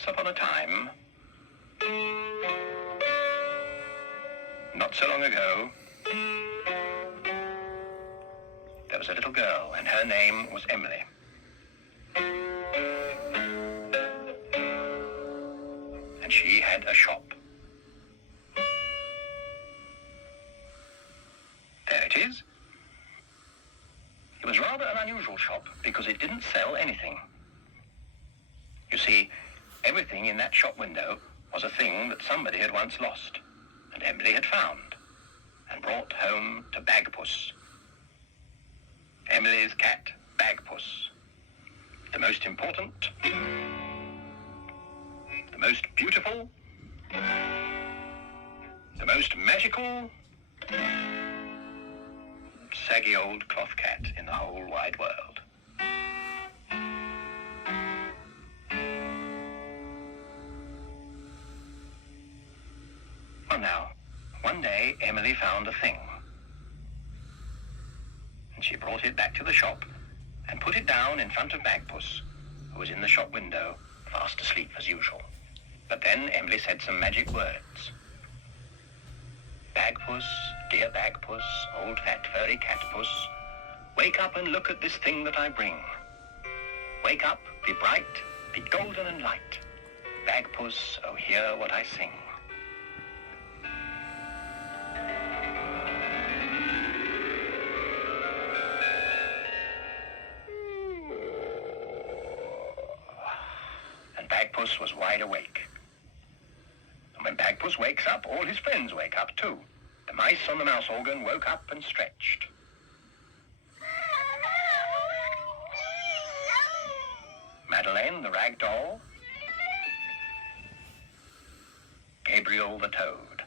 Once upon a time, not so long ago, there was a little girl, and her name was Emily. And she had a shop. There it is. It was rather an unusual shop because it didn't sell anything. You see, everything in that shop window was a thing that somebody had once lost, and Emily had found, and brought home to Bagpuss. Emily's cat, Bagpuss. The most important, the most beautiful, the most magical, saggy old cloth cat in the whole wide world. Well now, one day Emily found a thing. And she brought it back to the shop and put it down in front of Bagpuss, who was in the shop window, fast asleep as usual. But then Emily said some magic words. Bagpuss, dear Bagpuss, old fat furry catpuss, wake up and look at this thing that I bring. Wake up, be bright, be golden and light. Bagpuss, oh hear what I sing. And Bagpuss was wide awake. And when Bagpuss wakes up, all his friends wake up too. The mice on the mouse organ woke up and stretched. Madeleine, the rag doll. Gabriel, the toad.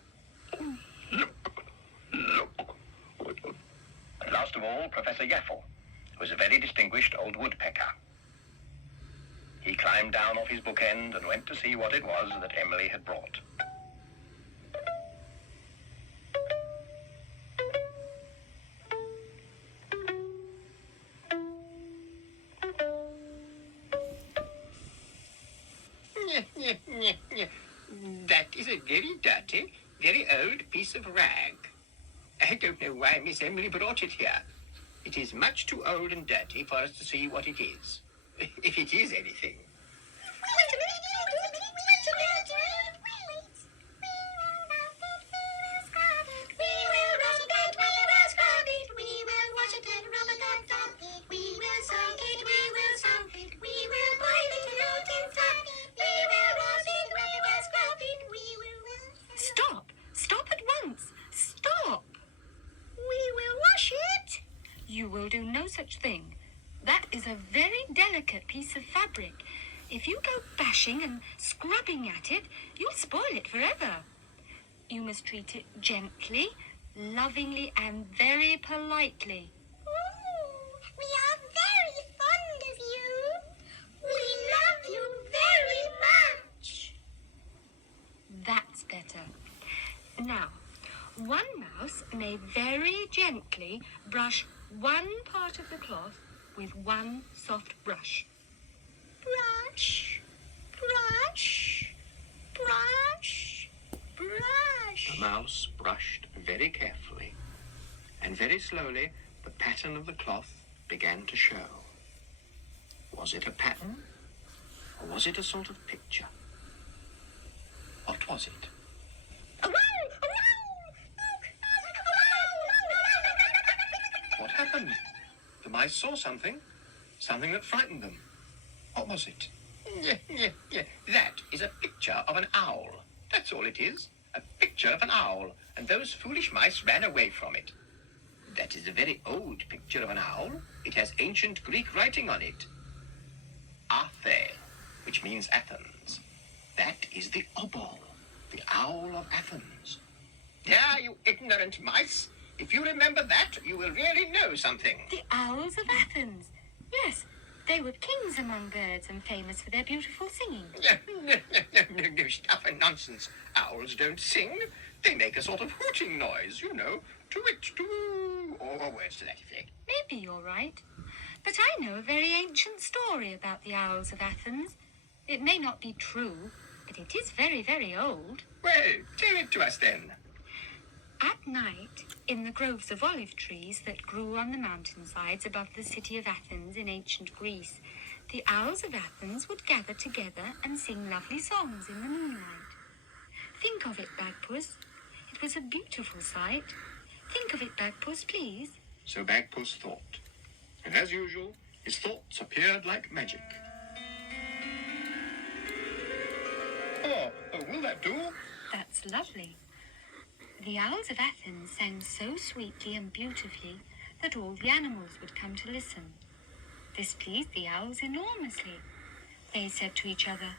And last of all, Professor Yaffle, who was a very distinguished old woodpecker. He climbed down off his bookend and went to see what it was that Emily had brought. That is a very dirty, very old piece of rag. I don't know why Miss Emily brought it here. It is much too old and dirty for us to see what it is. If it is anything. Stop! Stop at once! Stop! We will wash it. You will do no such thing. That is a very delicate piece of fabric. If you go bashing and scrubbing at it, you'll spoil it forever. You must treat it gently, lovingly, and very politely. We are very fond of you. We love you very much. That's better. Now, one mouse may very gently brush one part of the cloth with one soft brush. Brush, brush, brush, brush. The mouse brushed very carefully, and very slowly the pattern of the cloth began to show. Was it a pattern, or was it a sort of picture? What was it? What happened? The mice saw something that frightened them. What was it? That is a picture of an owl. That's all it is. A picture of an owl, and those foolish mice ran away from it. That is a very old picture of an owl. It has ancient Greek writing on it. Athe, which means Athens. That is the obol, the owl of Athens. There, you ignorant mice. If you remember that, you will really know something. The owls of Athens. Yes, they were kings among birds and famous for their beautiful singing. No stuff and nonsense. Owls don't sing. They make a sort of hooting noise, you know. To-wit-to, or words to that effect. Maybe you're right. But I know a very ancient story about the owls of Athens. It may not be true, but it is very, very old. Well, tell it to us then. At night, in the groves of olive trees that grew on the mountainsides above the city of Athens in ancient Greece, the owls of Athens would gather together and sing lovely songs in the moonlight. Think of it, Bagpuss. It was a beautiful sight. Think of it, Bagpuss, please. So Bagpuss thought. And as usual, his thoughts appeared like magic. Oh, will that do? That's lovely. The owls of Athens sang so sweetly and beautifully that all the animals would come to listen. This pleased the owls enormously. They said to each other,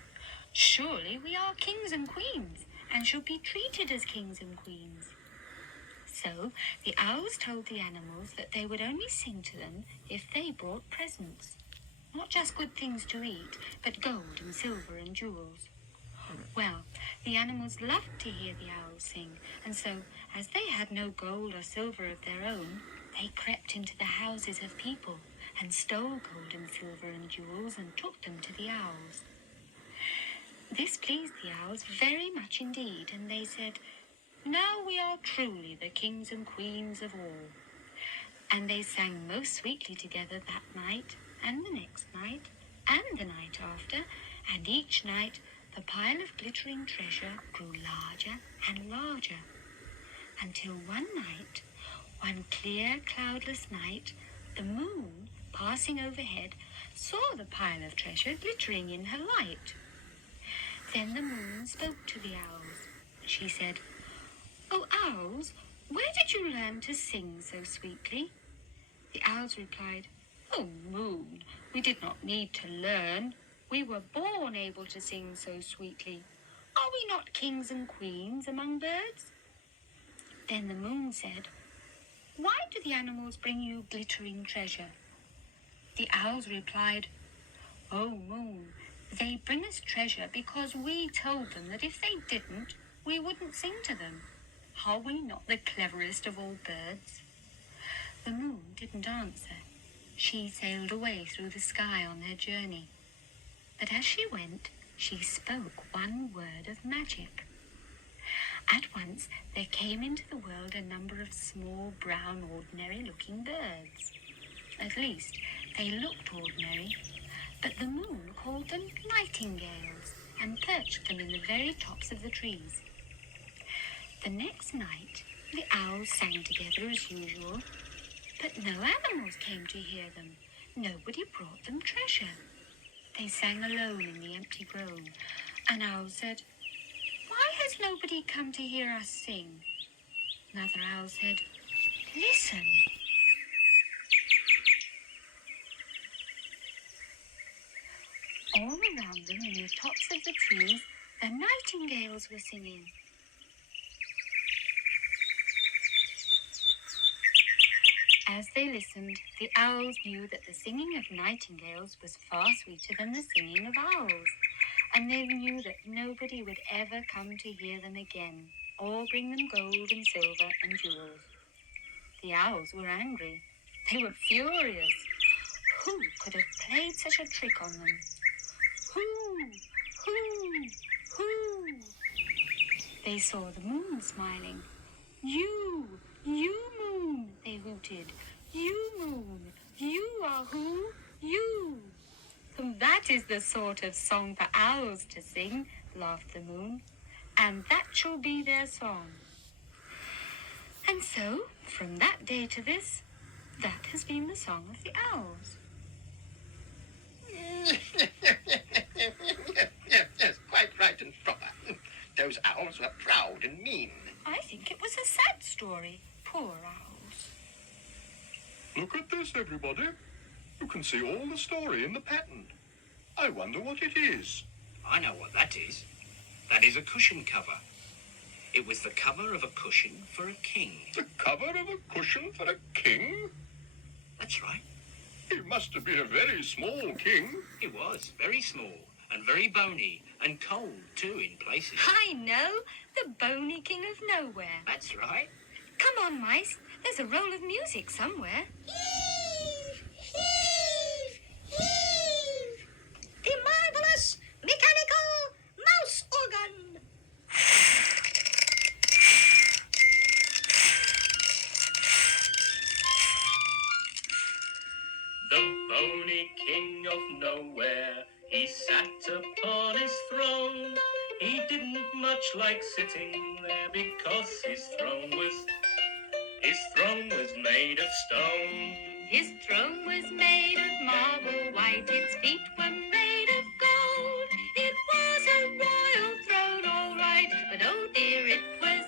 "Surely we are kings and queens, and should be treated as kings and queens." So the owls told the animals that they would only sing to them if they brought presents. Not just good things to eat, but gold and silver and jewels. Well, the animals loved to hear the owls sing, and so, as they had no gold or silver of their own, they crept into the houses of people and stole gold and silver and jewels and took them to the owls. This pleased the owls very much indeed, and they said, "Now we are truly the kings and queens of all." And they sang most sweetly together that night, and the next night, and the night after, and each night the pile of glittering treasure grew larger and larger, until one night, one clear, cloudless night, the moon, passing overhead, saw the pile of treasure glittering in her light. Then the moon spoke to the owls. She said, "Oh, owls, where did you learn to sing so sweetly?" The owls replied, "Oh, moon, we did not need to learn. We were born able to sing so sweetly. Are we not kings and queens among birds?" Then the moon said, "Why do the animals bring you glittering treasure?" The owls replied, "Oh, moon, they bring us treasure because we told them that if they didn't, we wouldn't sing to them. Are we not the cleverest of all birds?" The moon didn't answer. She sailed away through the sky on her journey. But as she went, she spoke one word of magic. At once there came into the world a number of small, brown, ordinary-looking birds. At least, they looked ordinary, but the moon called them nightingales and perched them in the very tops of the trees. The next night, the owls sang together as usual, but no animals came to hear them. Nobody brought them treasure. They sang alone in the empty grove. An owl said, "Why has nobody come to hear us sing?" Another owl said, "Listen." All around them, in the tops of the trees, the nightingales were singing. As they listened, the owls knew that the singing of nightingales was far sweeter than the singing of owls, and they knew that nobody would ever come to hear them again, or bring them gold and silver and jewels. The owls were angry. They were furious. Who could have played such a trick on them? Who? Who? Who? They saw the moon smiling. You moon, they hooted. You moon, you are who? You. That is the sort of song for owls to sing, laughed the moon, and that shall be their song. And so, from that day to this, that has been the song of the owls. Yes, quite right and proper. Those owls were proud and mean. I think it was a sad story. Poor owls. Look at this, everybody. You can see all the story in the pattern. I wonder what it is. I know what that is. That is a cushion cover. It was the cover of a cushion for a king. The cover of a cushion for a king? That's right. He must have been a very small king. It was very small and very bony and cold too in places. I know, the bony king of nowhere. That's right. Come on, mice. There's a roll of music somewhere. Heave! Heave! Heave! The marvelous Mickey much like sitting there because his throne was made of stone. His throne was made of marble white, its feet were made of gold. It was a royal throne, all right, but oh dear, it was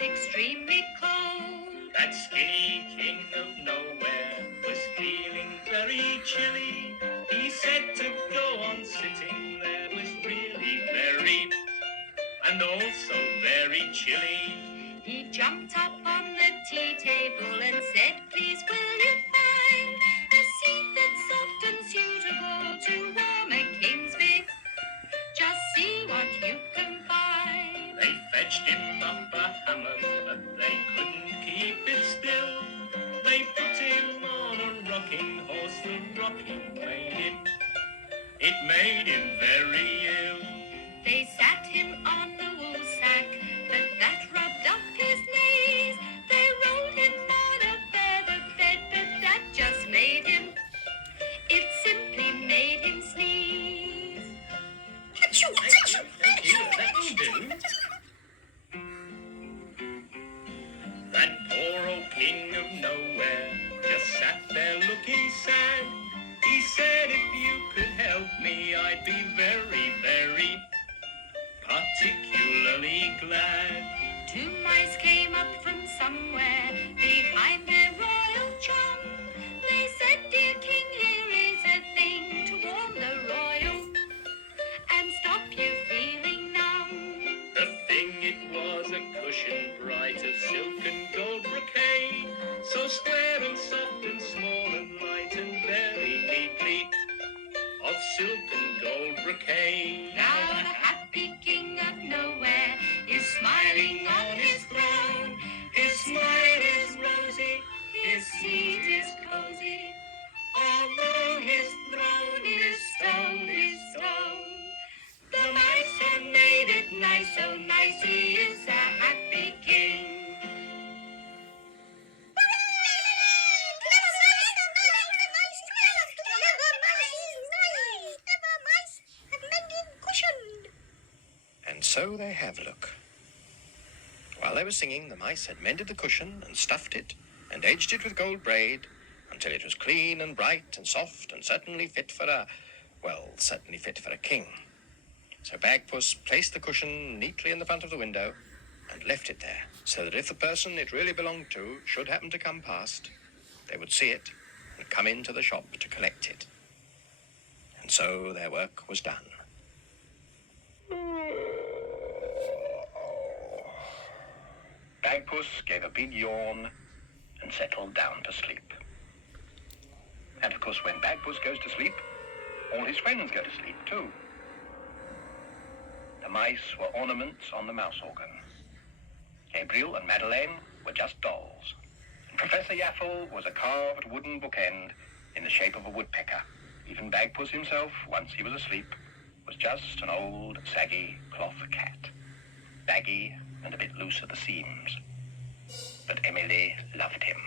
extremely cold. That skinny king of nowhere was feeling very chilly. He said to go on sitting there was really very, and also very chilly. He jumped up on the tea table and said, please will you find a seat that's soft and suitable to warm a king's feet? Just see what you can find. They fetched him up a hammock, but they couldn't keep it still. They put him on a rocking horse, the rocking made him very ill. They sat him on the wool sack, but that rubbed up his knees. They rolled him on a feather bed, but that just made him, it simply made him sneeze. Thank you, that'll do. That poor old king of nowhere just sat there looking sad. He said, if you could help me, I'd be very, very particularly glad. Two mice came up from somewhere behind their royal chum. They said, dear king, here is a thing to warm the royal and stop you feeling numb. The thing, it was a cushion bright of silk and gold brocade, so square and soft and small and light and very neatly of silk and gold brocade. Now the happy king of nowhere is smiling on his throne. His smile is rosy, his seat is cozy. Although his throne is stone, the mice have made it nice, so nice he is a happy king. And so they have a look. While they were singing, the mice had mended the cushion and stuffed it and edged it with gold braid until it was clean and bright and soft and certainly fit for a king. So Bagpuss placed the cushion neatly in the front of the window and left it there, so that if the person it really belonged to should happen to come past, they would see it and come into the shop to collect it. And so their work was done. Bagpuss gave a big yawn and settled down to sleep. And of course, when Bagpuss goes to sleep, all his friends go to sleep too. The mice were ornaments on the mouse organ. Gabriel and Madeleine were just dolls. And Professor Yaffle was a carved wooden bookend in the shape of a woodpecker. Even Bagpuss himself, once he was asleep, was just an old, saggy cloth cat. Baggy and a bit loose at the seams. But Emily loved him.